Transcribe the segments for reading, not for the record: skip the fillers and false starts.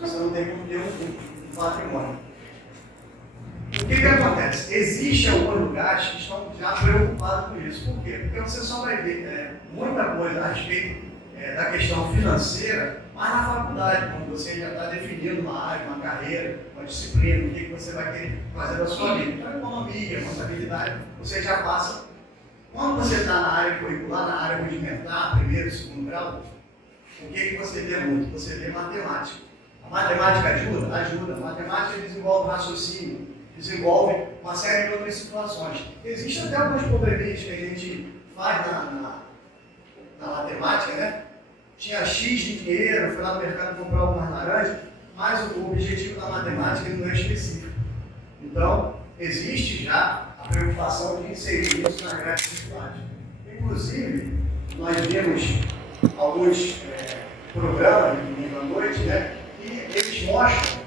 Você não tem como ter um patrimônio. O que acontece? Existem alguns lugares que estão já preocupados com isso. Por quê? Porque você só vai ver muita coisa a respeito da questão financeira, mas na faculdade, quando você já está definindo uma área, uma carreira, uma disciplina, o que você vai querer fazer da sua vida. Então, economia, contabilidade, você já passa. Quando você está na área curricular, na área rudimentar, primeiro, segundo grau, o que você vê muito? Você vê matemática. A matemática ajuda? Ajuda. A matemática desenvolve raciocínio, desenvolve uma série de outras situações. Existem até alguns probleminhas que a gente faz na matemática, né? Tinha X de dinheiro, fui lá no mercado comprar algumas laranjas, mas o objetivo da matemática não é específico. Então, existe já a preocupação de inserir isso na grade curricular. Inclusive, nós vimos alguns programas de domingo à noite, né? E eles mostram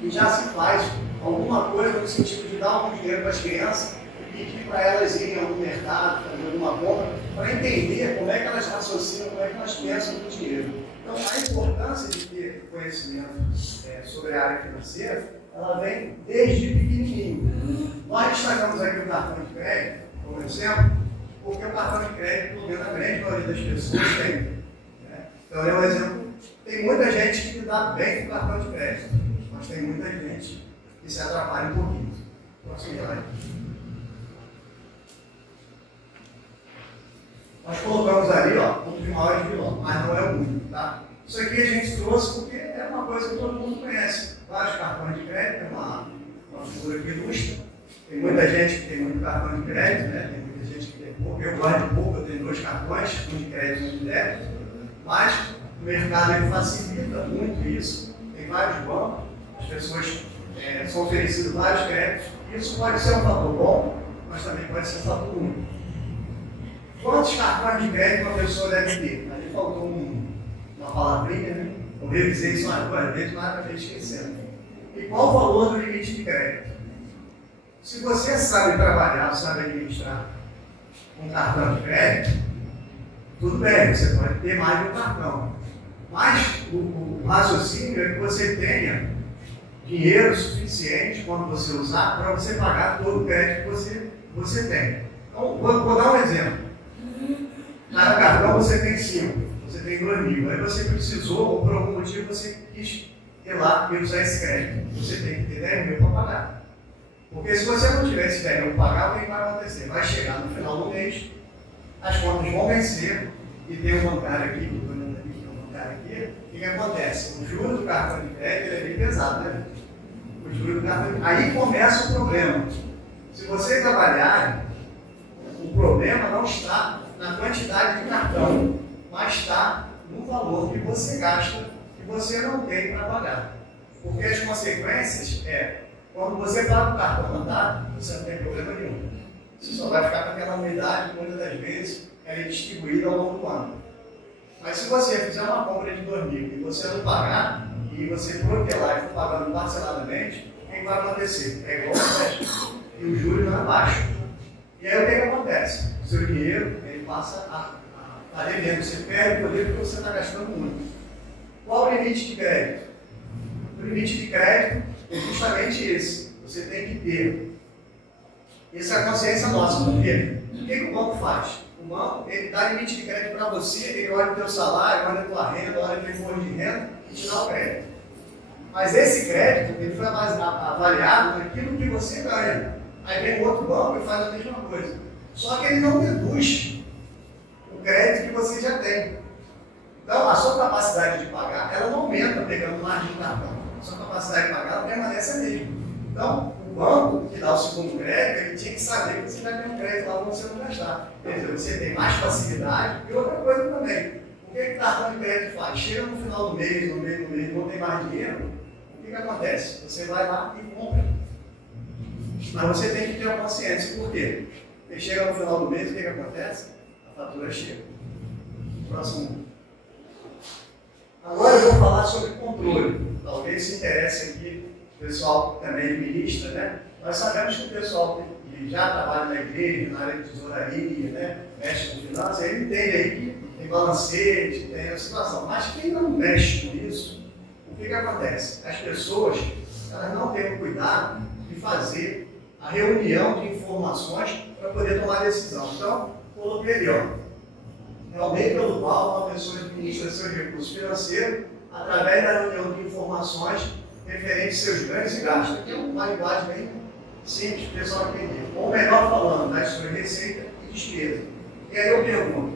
que já se faz alguma coisa no sentido de dar algum dinheiro para as crianças e pedir para elas irem ao mercado, fazer alguma compra, para entender como é que elas raciocinam, como é que elas pensam no dinheiro. Então, a importância de ter conhecimento sobre a área financeira, ela vem desde pequenininho. Nós destacamos aqui o cartão de crédito, por exemplo, porque o cartão de crédito, pelo menos a grande maioria das pessoas tem. Né? Então, é um exemplo. Tem muita gente que dá bem com o cartão de crédito, mas tem muita gente que se atrapalha um pouquinho. Próximo slide. Nós colocamos ali, ponto de maior de vilão, mas não é o único, tá? Isso aqui a gente trouxe porque é uma coisa que todo mundo conhece. Vários cartões de crédito, é uma figura que ilustra. Tem muita gente que tem muito cartão de crédito, né? Tem muita gente que tem pouco. Eu gosto de pouco, eu tenho 2 cartões, um de crédito e um de débito. Mas o mercado ele facilita muito isso. Tem vários bancos, as pessoas são oferecidas vários créditos. Isso pode ser um fator bom, mas também pode ser um fator ruim. Quantos cartões de crédito uma pessoa deve ter? Ali faltou uma palavrinha, né? Eu revisei isso umas 2 vezes, mas acabei esquecendo. E qual o valor do limite de crédito? Se você sabe trabalhar, sabe administrar um cartão de crédito, tudo bem, você pode ter mais de um cartão. Mas o raciocínio é que você tenha dinheiro suficiente quando você usar para você pagar todo o crédito que você tem. Então, vou dar um exemplo. Cada cartão você tem 5, você tem 2.000. Aí você precisou, ou por algum motivo você quis ir lá e usar esse crédito. Você tem que ter 10.000 para pagar. Porque se você não tiver esse 10.000 para pagar, o que vai acontecer? Vai chegar no final do mês, as contas vão vencer, e tem um bancário aqui, o que acontece? O juro do cartão de crédito é bem pesado, né? O juro do cartão de crédito. Aí começa o problema. Se você trabalhar, o problema não está na quantidade de cartão, mas está no valor que você gasta e você não tem para pagar. Porque as consequências quando você paga o cartão andado, você não tem problema nenhum. Você só vai ficar com aquela unidade, muitas das vezes, ela é distribuída ao longo do ano. Mas se você fizer uma compra de 2.000 e você não pagar, e você protelar e for pagando parceladamente, o que vai acontecer? É igual ao crédito. E o juro não é baixo. E aí o que acontece? O seu dinheiro ele passa a devendo. Você perde o poder porque você está gastando muito. Qual o limite de crédito? O limite de crédito é justamente esse. Você tem que ter. Essa é a consciência nossa. Por quê? O que o banco faz? O banco ele dá limite de crédito para você, ele olha o teu salário, olha a tua renda, olha o teu imposto de renda e te dá o crédito. Mas esse crédito ele foi avaliado naquilo que você ganha. Aí vem outro banco e faz a mesma coisa. Só que ele não reduz o crédito que você já tem. Então, a sua capacidade de pagar, ela não aumenta pegando mais de cartão. A sua capacidade de pagar, ela permanece a mesma. Então, o banco que dá o segundo crédito, ele tinha que saber que você vai ter um crédito lá para você não gastar. Quer dizer, você tem mais facilidade e outra coisa também. O que o cartão de crédito faz? Chega no final do mês, no meio do mês, não tem mais dinheiro, o que acontece? Você vai lá e compra. Mas você tem que ter uma consciência. Por quê? Porque chega no final do mês, o que acontece? A fatura chega. Próximo. Agora eu vou falar sobre controle. Talvez se interesse aqui, o pessoal também administra, né? Nós sabemos que o pessoal que já trabalha na igreja, na área de tesouraria, né? Mexe com finanças, ele entende aí que tem balancete, tem a situação. Mas quem não mexe com isso, O que acontece? As pessoas elas não têm o cuidado de fazer a reunião de informações para poder tomar decisão. Então, coloquei ali, ó, é o meio pelo qual uma pessoa administra seus recursos financeiros através da reunião de informações referentes aos seus ganhos e gastos. Aqui é uma linguagem bem simples para o pessoal entender. Ou melhor falando, das suas receitas e despesas. E aí eu pergunto,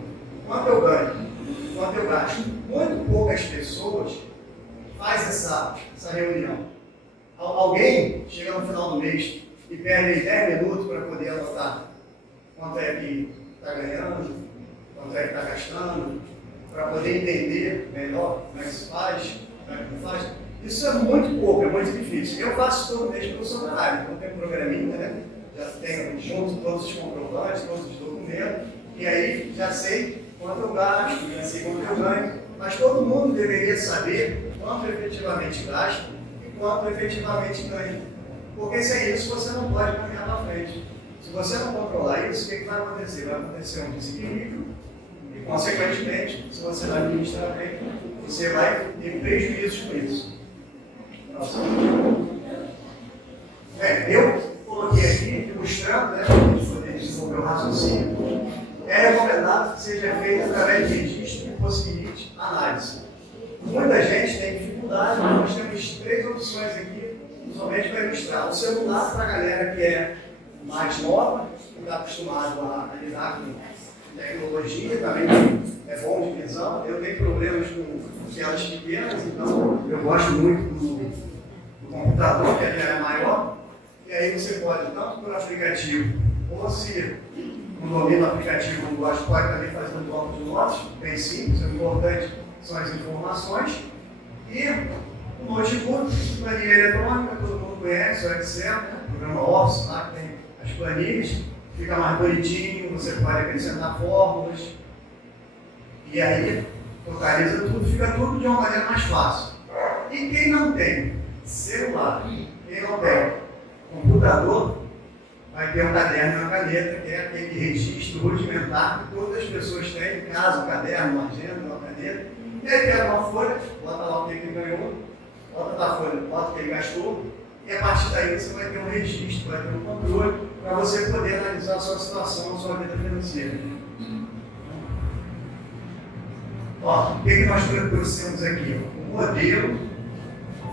quanto eu ganho? Quanto eu gasto? Muito poucas pessoas fazem essa reunião. Alguém chega no final do mês e perde 10 minutos para poder anotar quanto é que está ganhando, quanto é que está gastando, para poder entender melhor como é que se faz, como é que não faz. Isso é muito pouco, é muito difícil. Eu faço todo mês porque eu sou da área, então tem um programinha, né? Já tenho junto todos os comprovantes, todos os documentos, e aí já sei quanto eu gasto, já sei quanto eu ganho, mas todo mundo deveria saber quanto efetivamente gasta e quanto efetivamente ganha. Porque sem isso você não pode caminhar para frente. Se você não controlar isso, o que vai acontecer? Vai acontecer um desequilíbrio e, consequentemente, se você não administrar bem, você vai ter prejuízos com isso. Bem, eu coloquei aqui, ilustrando, né, para a gente poder desenvolver o raciocínio. É recomendável que seja feito através de registro que possibilite análise. Muita gente tem dificuldade, mas nós temos 3 opções aqui, somente para ilustrar. O celular, para a galera que é mais nova, que está acostumado a lidar com tecnologia, também é bom de visão. Eu tenho problemas com telas pequenas, então eu gosto muito do computador, que a tela é maior. E aí você pode, tanto por aplicativo, ou se não domina o aplicativo, não gosta, pode também fazer um bloco de notas, bem simples, o importante são as informações. E o notebook, planilha eletrônica, todo mundo conhece, o Excel, né? O programa Office, lá que tem as planilhas, fica mais bonitinho, você pode acrescentar fórmulas, e aí localiza tudo, fica tudo de uma maneira mais fácil. E quem não tem celular, quem não tem computador, vai ter um caderno e uma caneta, que é aquele registro rudimentar que todas as pessoas têm em casa, um caderno, uma agenda, uma caneta. E aí pega uma folha, bota lá o que ele ganhou, bota na folha, bota o que ele gastou, e a partir daí você vai ter um registro, vai ter um controle para você poder analisar a sua situação, a sua vida financeira. Ó, o que nós trouxemos aqui? Um modelo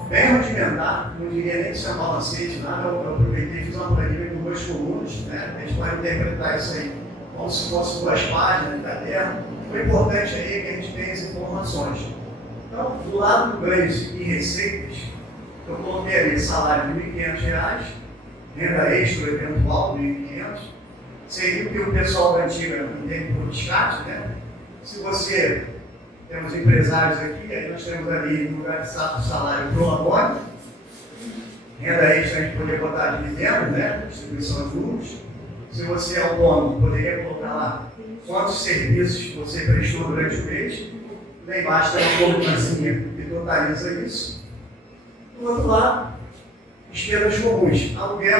bem rudimentar, não diria nem que isso é balancete, nada, eu aproveitei e fiz uma planilha com 2 colunas, né? A gente pode interpretar isso aí como se fosse 2 páginas de caderno. O importante aí é que a gente tenha as informações. Então, do lado do ganhos e receitas, eu coloquei ali salário de R$ 1.500, renda extra eventual de R$ 1.500, seria o que o pessoal da antiga entende por descarte, né? Se você temos empresários aqui, aí nós temos ali no lugar de salário prolatório, renda extra a gente poderia botar dividendos, né? Distribuição de lucros. Se você é autônomo, poderia colocar lá quantos serviços você prestou durante o mês. Lá embaixo tem uma colunazinha que totaliza isso. Do outro lado, despesas comuns. Aluguel,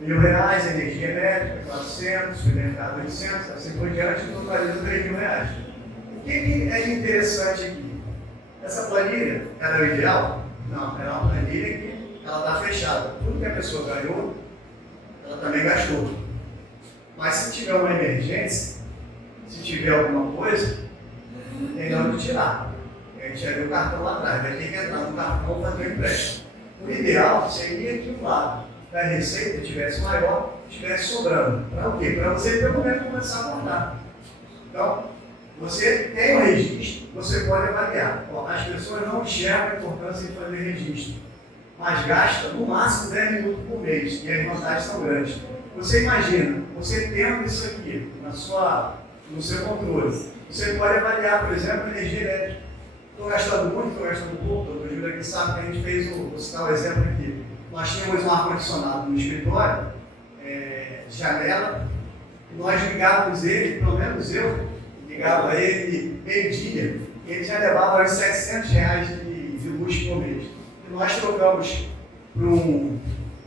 R$ 1.000, energia elétrica, 400, supermercado 800, assim por diante, totaliza R$ 3.000. O que é interessante aqui? Essa planilha, ela é o ideal? Não, ela é uma planilha que ela está fechada. Tudo que a pessoa ganhou, ela também gastou. Mas se tiver uma emergência, se tiver alguma coisa, tem onde tirar. A gente já viu o cartão lá atrás, vai ter que entrar no cartão e fazer o empréstimo. O ideal seria que o lado da receita tivesse maior, estivesse sobrando. Para o quê? Para você pelo menos começar a contar. Então, você tem um registro, você pode avaliar. As pessoas não enxergam a importância de fazer registro, mas gasta no máximo 10 minutos por mês, e as vantagens são grandes. Você imagina, você tendo isso aqui no seu controle, você pode avaliar, por exemplo, a energia elétrica. Estou gastando muito, estou gastando pouco, o Júlio aqui sabe que a gente fez, vou citar o exemplo aqui. Nós tínhamos um ar-condicionado no escritório, janela, e nós ligávamos ele, pelo menos eu, ligava ele meio-dia, e ele já levava uns R$ 700 de luz por mês. E nós trocamos para um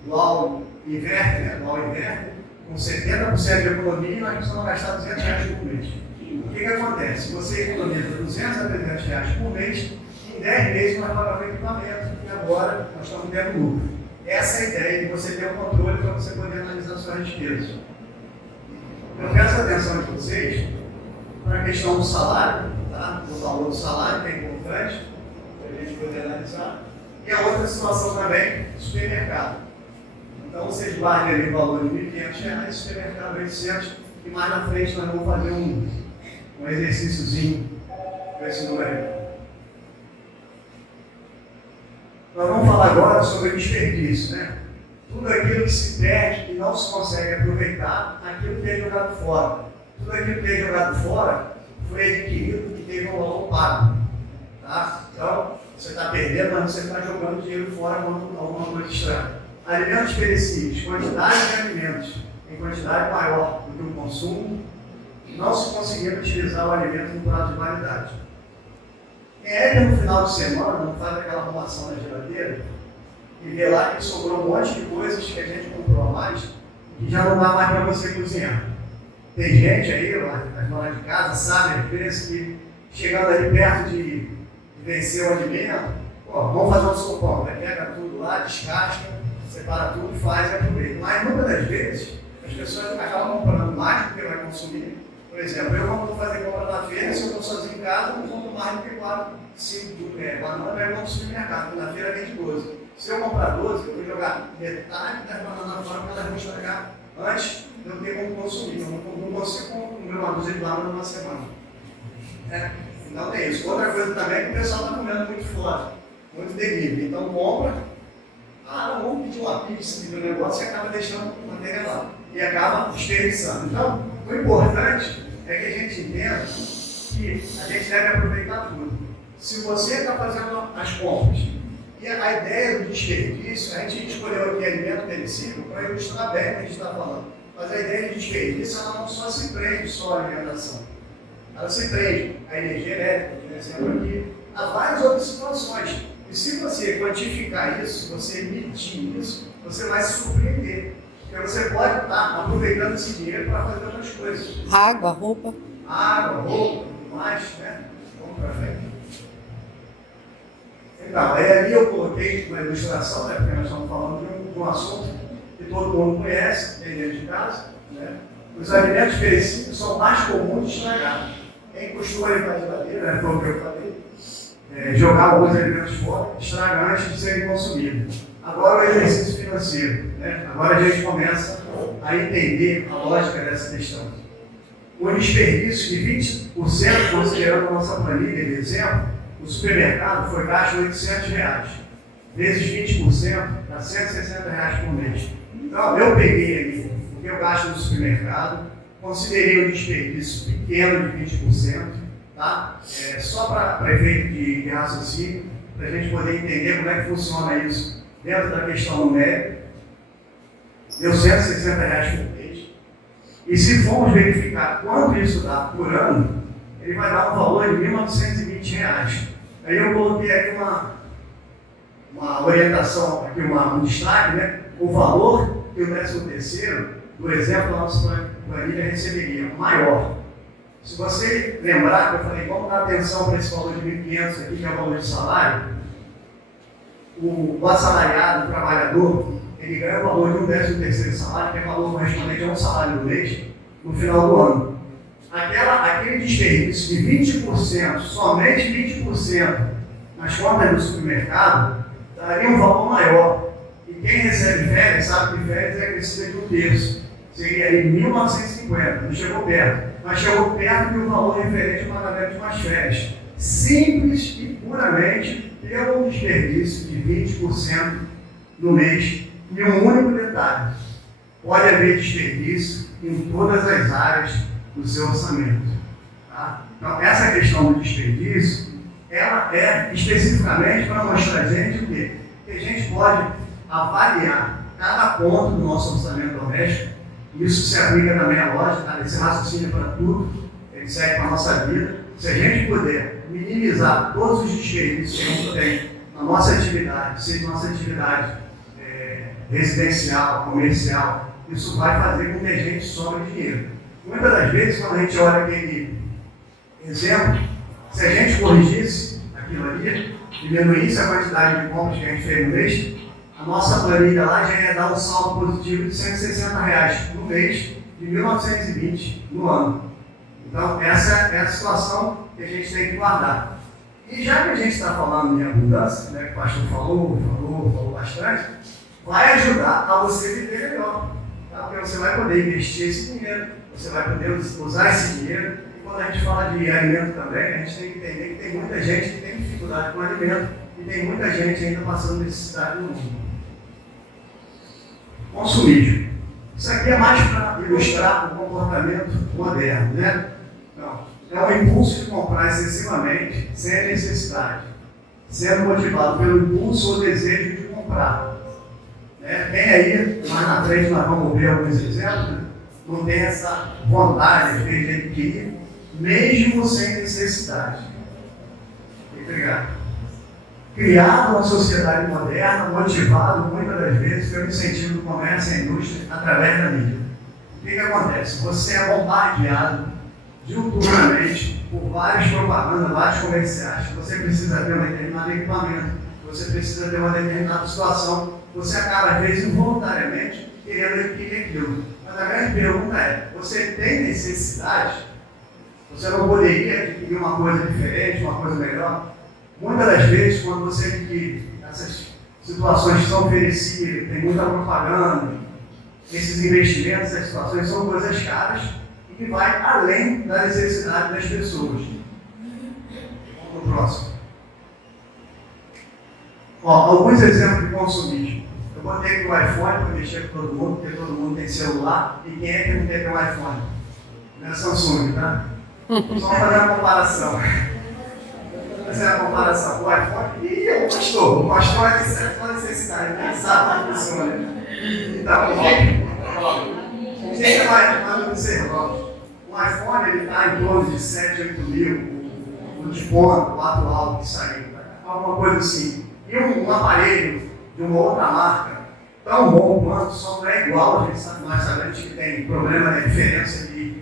dual inverter, né? Dual inverter, com 70% de economia, e nós precisamos gastar R$ 200 por mês. O que acontece? Você economiza R$ 200 a R$ 300 por mês, em 10 meses nós pagamos o equipamento e agora nós estamos tendo lucro. Essa é a ideia de você ter um controle para você poder analisar suas despesas. Eu peço a atenção de vocês para a questão do salário, tá? O valor do salário, que é importante para a gente poder analisar. E a outra situação também, supermercado. Então vocês guardem ali o valor de R$ 1.500, supermercado 800, e mais na frente nós vamos fazer um exercíciozinho com esse número aí. Nós vamos falar agora sobre desperdício, né? Tudo aquilo que se perde e não se consegue aproveitar, aquilo que é jogado fora. Tudo aquilo que é jogado fora foi adquirido e teve um valor pago. Tá? Então, você está perdendo, mas você está jogando dinheiro fora quando alguma coisa estraga. Alimentos perecíveis, quantidade de alimentos em quantidade maior do que o consumo, não se conseguiu utilizar o alimento no prazo de validade. Quem é que no final de semana não faz aquela arrumação na geladeira e vê lá que sobrou um monte de coisas que a gente comprou a mais e já não dá mais para você cozinhar? Tem gente aí, nas donas de casa, sabe, às vezes, que chegando ali perto de vencer o alimento, vamos fazer um sopão, né? Pega tudo lá, descasca, separa tudo, faz e aproveita. Mas muitas das vezes as pessoas acabam comprando mais do que vai consumir. Por exemplo, eu quando vou fazer compra na feira, se eu estou sozinho em casa, eu não compro mais do que 4, 5 bananas, eu vou no supermercado, porque na feira vende 12. Se eu comprar 12, eu vou jogar metade das bananas fora, porque elas vão estragar antes de eu ter como consumir. Eu não consigo comer uma dúzia de bananas numa semana. Então tem isso. Outra coisa também é que o pessoal está comendo muito fora, muito delivery. Então compra, vamos pedir uma pizza, pedir um negócio e acaba deixando a manteiga lá. E acaba desperdiçando. Então, o importante é que a gente entenda que a gente deve aproveitar tudo. Se você está fazendo as compras e a ideia do desperdício, a gente escolheu aqui alimento perecível para ilustrar bem o que a gente está falando. Mas a ideia de desperdício, ela não só se prende só à alimentação. Ela se prende à energia elétrica, por exemplo, aqui, a várias outras situações. E se você quantificar isso, se você medir isso, você vai se surpreender. Porque você pode estar aproveitando esse dinheiro para fazer outras coisas. Água, roupa, tudo mais, né? Vamos para frente. Então, aí ali eu coloquei uma ilustração, né? Porque nós estamos falando de um assunto que todo mundo conhece, tem dentro de casa, né? Os alimentos perecíveis são mais comuns de estragar. Quem costuma ir para a geladeira, né? Foi o que eu falei, jogar alguns alimentos fora, estragar antes de serem consumidos. Agora o exercício financeiro, né? Agora a gente começa a entender a lógica dessa questão. O desperdício de 20%, considerando a nossa planilha de exemplo, o supermercado foi gasto R$ 800, vezes 20%, dá R$ 160 por mês. Então eu peguei ali o que eu gasto no supermercado, considerei o desperdício pequeno de 20%, tá? Só para efeito de raciocínio, para a gente poder entender como é que funciona isso dentro da questão numérica, deu R$ 160 por mês. E se formos verificar quanto isso dá por ano, ele vai dar um valor de R$ 1.920. Aí eu coloquei aqui uma orientação, aqui um destaque, né? O valor que o 13º, do exemplo da nossa planilha, receberia, maior. Se você lembrar que eu falei, vamos dar atenção para esse valor de 1.500 aqui, que é o valor de salário, o assalariado, o trabalhador, ele ganha o valor de um 13º salário, que é o valor correspondente a um salário do mês, no final do ano. Aquele desperdício de 20%, somente 20% nas contas do supermercado, daria um valor maior. E quem recebe férias sabe que férias é crescida de 1/3. Seria aí 1.950, não chegou perto. Mas chegou perto do valor referente ao pagamento de umas férias. Simples e puramente pelo desperdício de 20% no mês. E um único detalhe: pode haver desperdício em todas as áreas do seu orçamento. Tá? Então, essa questão do desperdício, ela é especificamente para mostrar a gente o quê? Que a gente pode avaliar cada ponto do nosso orçamento doméstico. Isso se aplica também à loja, tá? Esse raciocínio para tudo, ele serve para a nossa vida. Se a gente puder minimizar todos os desperdícios que a gente tem na nossa atividade, seja nossa atividade residencial, comercial, isso vai fazer com que a gente sobre dinheiro. Muitas das vezes, quando a gente olha aquele exemplo, se a gente corrigisse aquilo ali, diminuísse a quantidade de compras que a gente fez no mês, a nossa planilha lá já ia dar um saldo positivo de R$160 no mês, de 1.920 no ano. Então, essa é a situação que a gente tem que guardar. E já que a gente está falando em abundância, né, que o pastor falou bastante, vai ajudar a você viver melhor. Tá? Porque você vai poder investir esse dinheiro, você vai poder usar esse dinheiro. E quando a gente fala de alimento também, a gente tem que entender que tem muita gente que tem dificuldade com alimento e tem muita gente ainda passando necessidade no mundo. Consumismo. Isso aqui é mais para ilustrar o comportamento moderno, né? Não. É o impulso de comprar excessivamente, sem necessidade, sendo motivado pelo impulso ou desejo de comprar. Bem aí, mais na frente nós vamos ver alguns exemplos, né? Não tem essa vontade de adquirir, mesmo sem necessidade. Obrigado. Criado uma sociedade moderna, motivado muitas das vezes pelo incentivo do comércio e da indústria através da mídia. O que acontece? Você é bombardeado diuturnamente por várias propagandas, vários comerciais. Você precisa ter um determinado equipamento, você precisa ter uma determinada situação, você acaba às vezes involuntariamente querendo adquirir aquilo. Mas a grande pergunta é, você tem necessidade? Você não poderia adquirir uma coisa diferente, uma coisa melhor? Muitas das vezes, quando você adquire essas situações que são oferecidas, tem muita propaganda, esses investimentos, essas situações são coisas caras e que vai além da necessidade das pessoas. Vamos para o próximo. Alguns exemplos de consumismo. Eu botei aqui o iPhone para mexer com todo mundo, porque todo mundo tem celular, e quem é que não tem um iPhone? Não é Samsung, tá? Só fazer uma comparação. Essa é a comparação. O iPhone e o pastor é de certa necessidade, nem sabe como funciona. Então, quem vai observar? O iPhone ele está em torno de 7, 8 mil, o de ponta, o atual que saiu, alguma coisa assim. E um aparelho de uma outra marca, tão bom quanto, só não é igual, a gente sabe, nós sabemos que tem problema de diferença de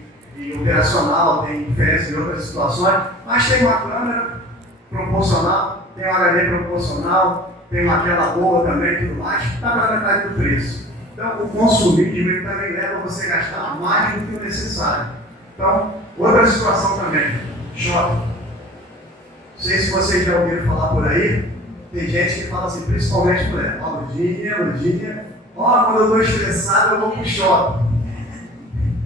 operacional, tem diferença de outras situações, mas tem uma câmera proporcional, tem um HD proporcional, tem uma tela boa também e tudo mais, está pela metade do preço. Então, o consumismo também leva você a gastar mais do que o necessário. Então, outra situação também, shopping. Não sei se vocês já ouviram falar por aí, tem gente que fala assim, principalmente mulher, Ludinha, quando eu estou estressado eu vou para o shopping.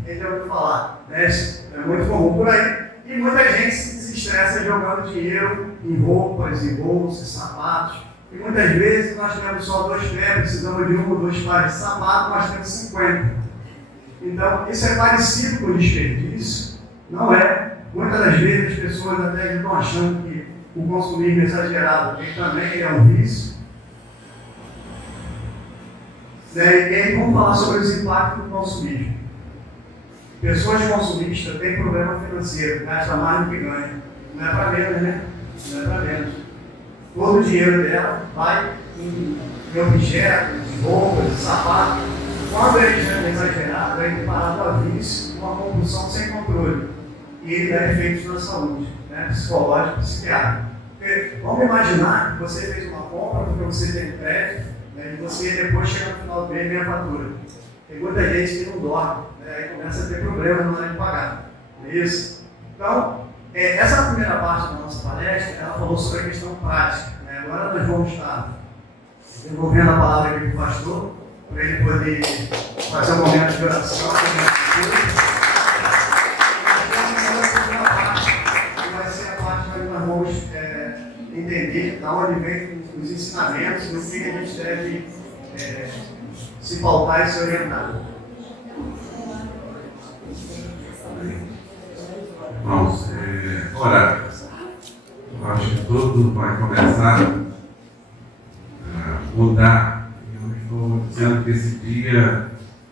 Quem já ouviu falar? Né? É muito comum por aí. E muita gente se estressa jogando dinheiro em roupas, em bolsas, sapatos. E muitas vezes nós temos só 2 pés, precisamos de 1 ou 2 pares de sapato, nós temos 50. Então, isso é parecido com desperdício? Não é. Muitas das vezes as pessoas até estão achando que o consumismo é exagerado, porque também é um vício. E aí vamos falar sobre os impactos do consumismo. Pessoas consumistas têm problema financeiro, gastam mais do que ganham. Não é para menos, né? Não é para menos. Todo o dinheiro dela vai em objetos, em roupas, em sapatos. Quando ele é exagerado, é equiparado a vício, uma compulsão sem controle. E ele dá efeitos na saúde, né? Psicológico, psiquiátrico. Porque, vamos imaginar que você fez uma compra porque você tem crédito, né? E você depois chega no final do mês e vem a fatura. Tem muita gente que não dorme, né? Aí começa a ter problemas na hora de pagar. Não é isso? Então, essa primeira parte da nossa palestra, ela falou sobre a questão prática. Né? Agora nós vamos estar devolvendo a palavra aqui para o pastor, para ele poder fazer um momento de oração. Vai ser a parte que nós vamos entender de onde vem os ensinamentos, no que a gente deve se pautar e se orientar. Irmãos, orar. Eu acho que tudo vai começar a mudar. Eu estou dizendo que esse dia